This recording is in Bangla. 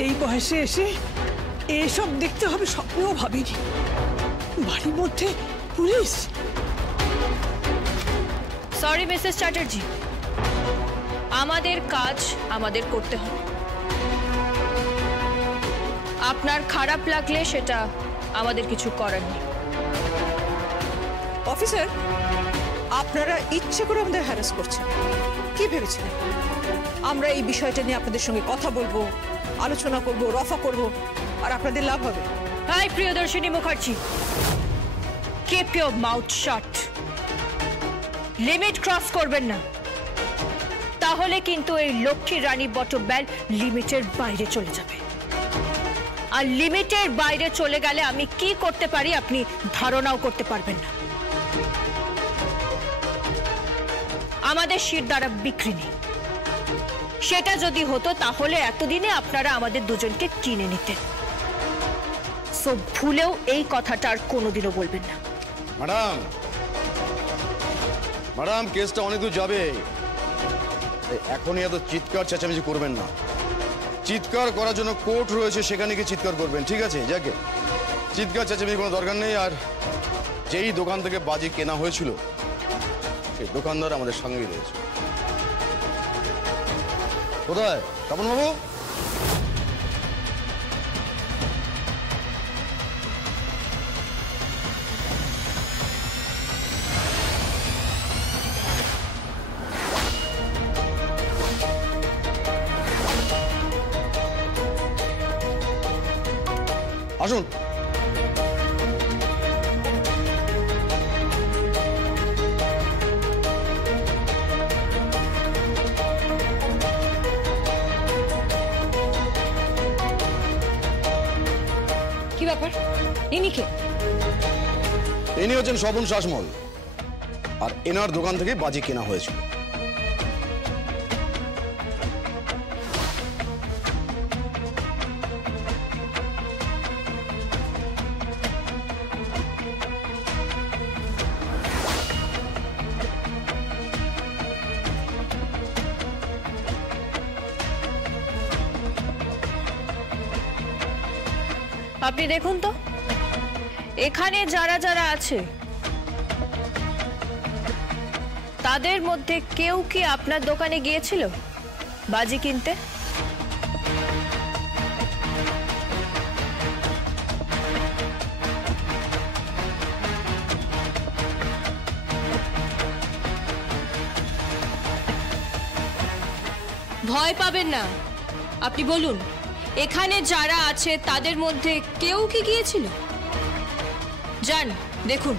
এই বয়সে এসে এসব দেখতে হবে স্বপ্নেও ভাবিনি। বাড়ির মধ্যে পুলিশ। সরি মিসেস চ্যাটার্জি, আমাদের কাজ আমাদের করতে হবে। আপনার খারাপ লাগলে সেটা আমাদের কিছু করার নেই। অফিসার, আপনারা ইচ্ছে করে আমাদের হ্যারাস করছেন। কি ভেবেছিলেন আমরা এই বিষয়টা নিয়ে আপনাদের সঙ্গে কথা বলবো, আলোচনা করব, রফা করব, আর আপনাদের লাভ হবে? Hi Priyadarshini Mukherjee, keep your mouth shut. Limit cross করবেন না, তাহলে কিন্তু এই লক্ষ্মী রানী বটব্যাল লিমিটের বাইরে চলে যাবে। আর লিমিটের বাইরে চলে গেলে আমি কি করতে পারি আপনি ধারণাও করতে পারবেন না। আমাদের শির দ্বারা বিক্রি নেই। সেটা যদি হতো তাহলে এতদিনে আপনারা আমাদের দুজনকে কিনে নিতেন। সো ভুলেও এই কথাটা আর কোনোদিনও বলবেন না। ম্যাডাম, ম্যাডাম, কেসটা অনেক দূর যাবে। এখনই এত চিৎকার চেঁচামেচি করবেন না। চিৎকার করার জন্য কোর্ট রয়েছে, সেখানে গিয়ে চিৎকার করবেন, ঠিক আছে? যাকে চিৎকার চেঁচামেচি কোনো দরকার নেই। আর যেই দোকান থেকে বাজি কেনা হয়েছিল সেই দোকানদার আমাদের সঙ্গেই রয়েছে। কোথায় তপন বাবু? আসুন। কি ব্যাপার? ইনি কে? ইনি হচ্ছেন স্বপন শাসমল, আর এনার দোকান থেকে বাজি কেনা হয়েছিল। আপনি দেখুন তো, এখানে যারা যারা আছে তাদের মধ্যে কেউ কি আপনার দোকানে গিয়েছিল বাজি কিনতে? ভয় পাবেন না, আপনি বলুন, এখানে যারা আছে তাদের মধ্যে কেউ কি গিয়েছিল? যান দেখুন।